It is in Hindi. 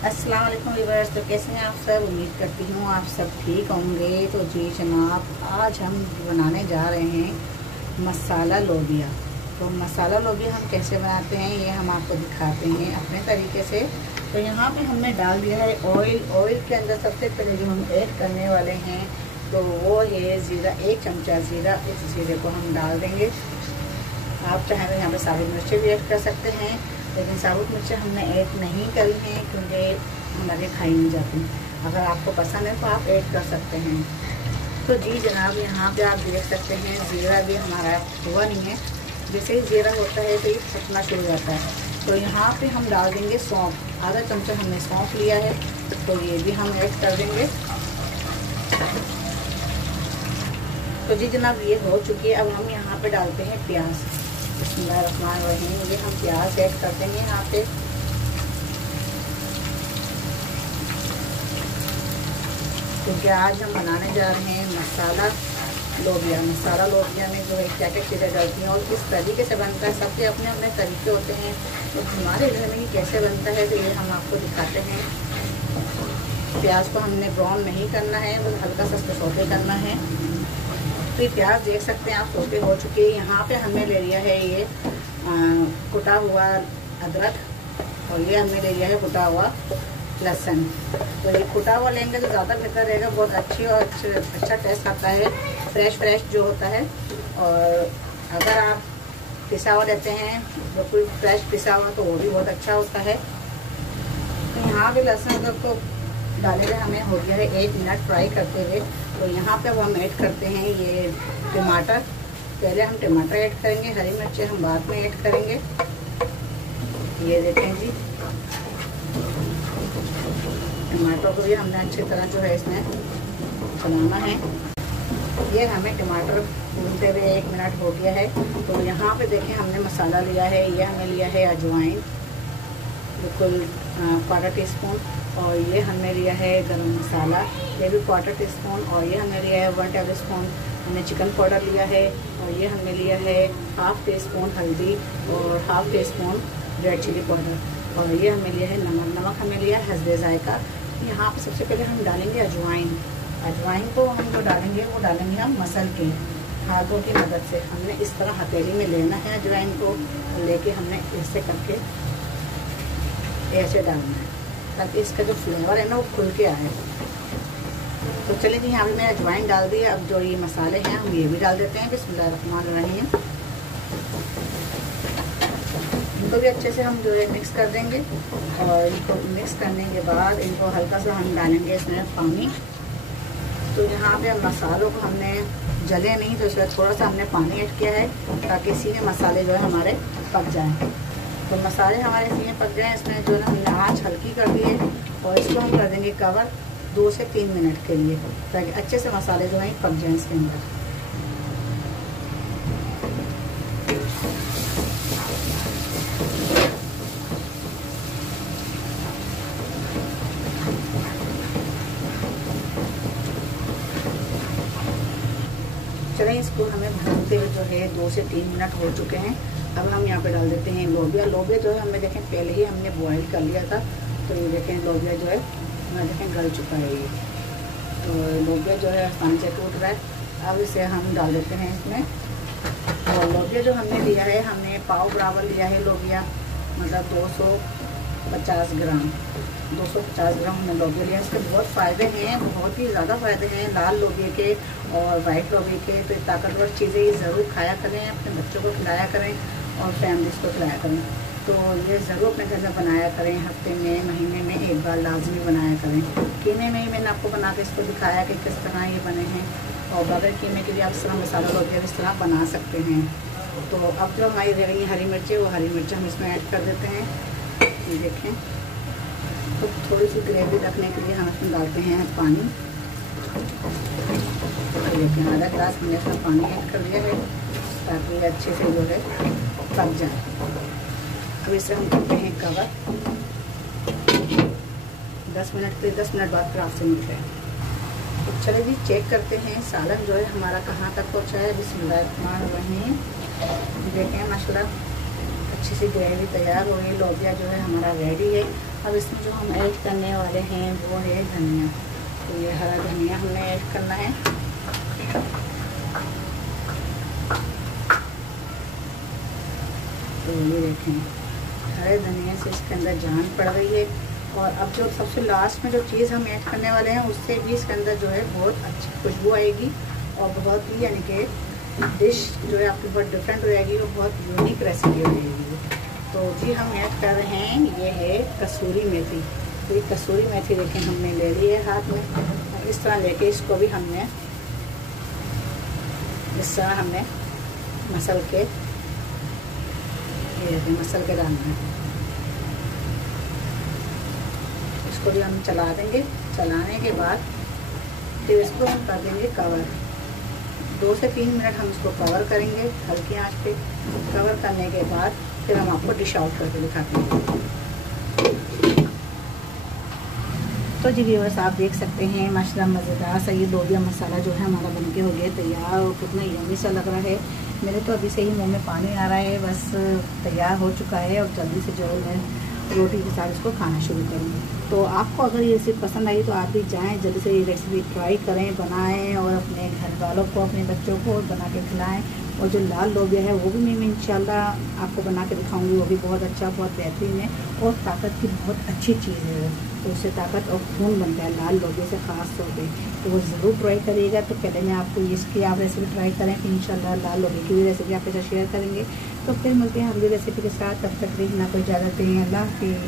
अस्सलाम वालेकुम व्यूअर्स। तो कैसे हैं आप सब? उम्मीद करती हूँ आप सब ठीक होंगे। तो जी जनाब, आज हम बनाने जा रहे हैं मसाला लोबिया। तो मसाला लोबिया हम कैसे बनाते हैं ये हम आपको दिखाते हैं अपने तरीके से। तो यहाँ पे हमने डाल दिया है ऑयल। ऑयल के अंदर सबसे पहले जो हम ऐड करने वाले हैं तो वो है ज़ीरा, 1 चमचा ज़ीरा। इस ज़ीरे को हम डाल देंगे। आप चाहें तो यहाँ पे साबुत मिर्ची भी ऐड कर सकते हैं, लेकिन साबुत मिर्ची हमने ऐड नहीं करी हैं क्योंकि हमारे खाई नहीं जाती। अगर आपको पसंद है तो आप ऐड कर सकते हैं। तो जी जनाब, यहाँ पे आप देख सकते हैं ज़ीरा भी हमारा हुआ नहीं है। जैसे ही ज़ीरा होता है तो ये फटना शुरू हो जाता है। तो यहाँ पे हम डाल देंगे सौंफ। आधा चमचा हमने सौंफ लिया है, तो ये भी हम ऐड कर देंगे। तो जी जनाब, ये हो चुकी है। अब हम यहाँ पे डालते हैं प्याज। बिस्मिल्लाहिर्रहमानिर्रहीम। ये हम प्याज ऐड कर देंगे यहाँ पे। क्योंकि आज हम बनाने जा रहे हैं मसाला लोबिया। मसाला लोबिया में जो है क्या क्या चीज़ें डलती हैं और किस तरीके से बनता है, सबके अपने अपने तरीके होते हैं। तो हमारे घर में ये कैसे बनता है तो ये हम आपको दिखाते हैं। प्याज को हमने ब्राउन नहीं करना है, बस हल्का सा सौते करना है। तो ये प्याज देख सकते हैं आप सौते हो चुके हैं। यहाँ पे हमने ले लिया है ये कुटा हुआ अदरक, और ये हमने ले लिया है कुटा हुआ लहसुन। तो ये कुटा हुआ लेंगे तो ज़्यादा बेहतर रहेगा, बहुत अच्छी और अच्छा टेस्ट आता है, फ्रेश जो होता है। और अगर आप पिसा हुआ लेते हैं, बिल्कुल फ्रेश पिसा हुआ, तो वो भी बहुत अच्छा होता है। तो यहाँ भी लहसुन अदरक को डाले हुए हमें हो गया है 1 मिनट फ्राई करते हुए। तो यहाँ पे अब हम ऐड करते हैं ये टमाटर। पहले हम टमाटर ऐड करेंगे, हरी मिर्चें हम बाद में ऐड करेंगे। ये देखें जी, टमाटर को भी हमने अच्छी तरह जो है इसमें बनाना है। ये हमें टमाटर भूनते हुए 1 मिनट हो गया है। तो यहाँ पे देखें हमने मसाला लिया है। ये हमें लिया है अजवाइन, बिल्कुल 1/4 टीस्पून। और ये हमने लिया है गरम मसाला, ये भी 1/4 टीस्पून। और ये हमने लिया है 1 टेबल स्पून हमने चिकन पाउडर लिया है। और ये हमने लिया है 1/2 टीस्पून हल्दी और 1/2 टीस्पून रेड चिली पाउडर। और ये हमें लिया है नमक। नमक हमें लिया है हस्बे जायका। यहाँ पर सबसे पहले हम डालेंगे अजवाइन। अजवाइन को हम जो डालेंगे वो डालेंगे हम मसल के हाथों की मदद से। हमने इस तरह हथेली में लेना है अजवाइन को, लेके हमने ऐसे करके ऐसे डालना है ताकि इसका जो फ्लेवर है ना वो खुल के आए। तो चलिए जी, यहाँ पे मैंने अजवाइन डाल दी है। अब जो ये मसाले हैं हम ये भी डाल देते हैं। बिस्मिल्लाहिर्रहमानिर्रहीम। इनको भी अच्छे से हम जो है मिक्स कर देंगे। और इनको मिक्स करने के बाद इनको हल्का सा हम डालेंगे इसमें पानी। तो यहाँ पे मसालों को हमने जले नहीं, तो इसमें थोड़ा सा हमने पानी ऐड किया है ताकि इसी में मसाले जो है हमारे पक जाएँ। तो मसाले हमारे इसी में पक जाएँ। इसमें जो है हमने आँच हल्की कर दी है और इसको हम कर देंगे कवर 2 से 3 मिनट के लिए, ताकि अच्छे से मसाले जो हैं पक जाएँ इसके अंदर। चलें, इसको हमें भूनते हुए जो है 2 से 3 मिनट हो चुके हैं। अब हम यहाँ पे डाल देते हैं लोबिया। लोबिया जो है हमें देखें पहले ही हमने बॉईल कर लिया था। तो ये देखें लोबिया जो है हमें देखें गल चुका है ये। तो लोबिया जो है आसानी से टूट रहा है। अब इसे हम डाल देते हैं इसमें। और लोबिया जो हमने लिया है, हमने पाव बराबर लिया है लोबिया, मतलब 250 ग्राम 250 ग्राम हमने लोबिया लिया। इसके बहुत फ़ायदे हैं, बहुत ही ज़्यादा फ़ायदे हैं लाल लोबिया के और वाइट लोबिया के। तो ताकतवर चीज़ें ये ज़रूर खाया करें, अपने बच्चों को खिलाया करें और फैमिलीज़ को खिलाया करें। तो ये ज़रूर अपने घर में बनाया करें। हफ्ते में, महीने में 1 बार लाजमी बनाया करें। कीमे में ही मैंने आपको बना के इसको दिखाया कि किस तरह ये बने हैं। और बगैर कीमे के भी आप इस तरह मसाला लोबिया इस तरह बना सकते हैं। तो अब जो हमारी रह गई हरी मिर्चें, वो हरी मिर्चें हम इसमें ऐड कर देते हैं। ये देखें, तो थोड़ी सी ग्रेवी रखने के लिए हम इसमें डालते हैं पानी। देखिए आधा गिलास हमने इसमें पानी ऐड कर दिया है ताकि ये अच्छे से जो है पक जाए। अब इसे हम करते हैं कवर 10 मिनट के। 10 मिनट बाद फिर आपसे मिलते हैं। तो चलिए जी, चेक करते हैं सालन जो है हमारा कहाँ तक पहुँचा है। बिस्मिल्लाहिर्रहमानिर्रहीम। देखें माशाल्लाह अच्छी सी ग्रेवी तैयार हो गई। लोबिया जो है हमारा रेडी है। अब इसमें जो हम ऐड करने वाले हैं वो है धनिया। तो ये हरा धनिया हमने ऐड करना है। तो ये देखें हरे धनिया से इसके अंदर जान पड़ रही है। और अब जो सबसे लास्ट में जो चीज़ हम ऐड करने वाले हैं उससे भी इसके अंदर जो है बहुत अच्छी खुशबू आएगी और बहुत ही यानी कि डिश जो है आपकी बहुत डिफरेंट हो जाएगी और बहुत यूनिक रेसिपी हो जाएगी। तो जी हम ऐड कर रहे हैं ये है कसूरी मेथी। तो ये कसूरी मेथी देखें हमने ले ली है हाथ में और इस तरह लेके इसको भी हमने इस तरह हमने मसल के डालना है। इसको भी हम चला देंगे। चलाने के बाद फिर इसको हम कर देंगे कवर। 2 से 3 मिनट हम इसको कवर करेंगे हल्की आंच पे। कवर करने के बाद फिर हम आपको डिश आउट करके दिखाते हैं। तो जी व्यूअर्स आप देख सकते हैं माशाल्लाह मज़ेदार सा ये लोबिया मसाला जो है हमारा बनके हो गया तैयार और कितना यम्मी सा लग रहा है। मेरे तो अभी से ही मुंह में पानी आ रहा है। बस तैयार हो चुका है और जल्दी से जो मैं रोटी के साथ इसको खाना शुरू करूँगी। तो आपको अगर ये रेसिपी पसंद आई तो आप भी जाएँ जल्दी से ये रेसिपी ट्राई करें, बनाएं और अपने घर वालों को अपने बच्चों को बना के खिलाएं। और जो लाल लोबिया है वो भी मैं इंशाल्लाह आपको बना के दिखाऊंगी। वो भी बहुत अच्छा बहुत बेहतरीन है और ताकत की बहुत अच्छी चीज़ है। तो उससे ताकत और खून बनता है लाल लोबिया से ख़ास तौर पे। तो वो ज़रूर ट्राई करिएगा। तो पहले मैं आपको इसकी आप रेसिपी ट्राई करें फिर इंशाल्लाह लाल लोबिया की भी रेसिपी आपके साथ शेयर करेंगे। तो फिर मिलते हैं अगली रेसिपी के साथ। तब तक देखना कोई इजाज़त दें। अल्लाह हाफ़िज़।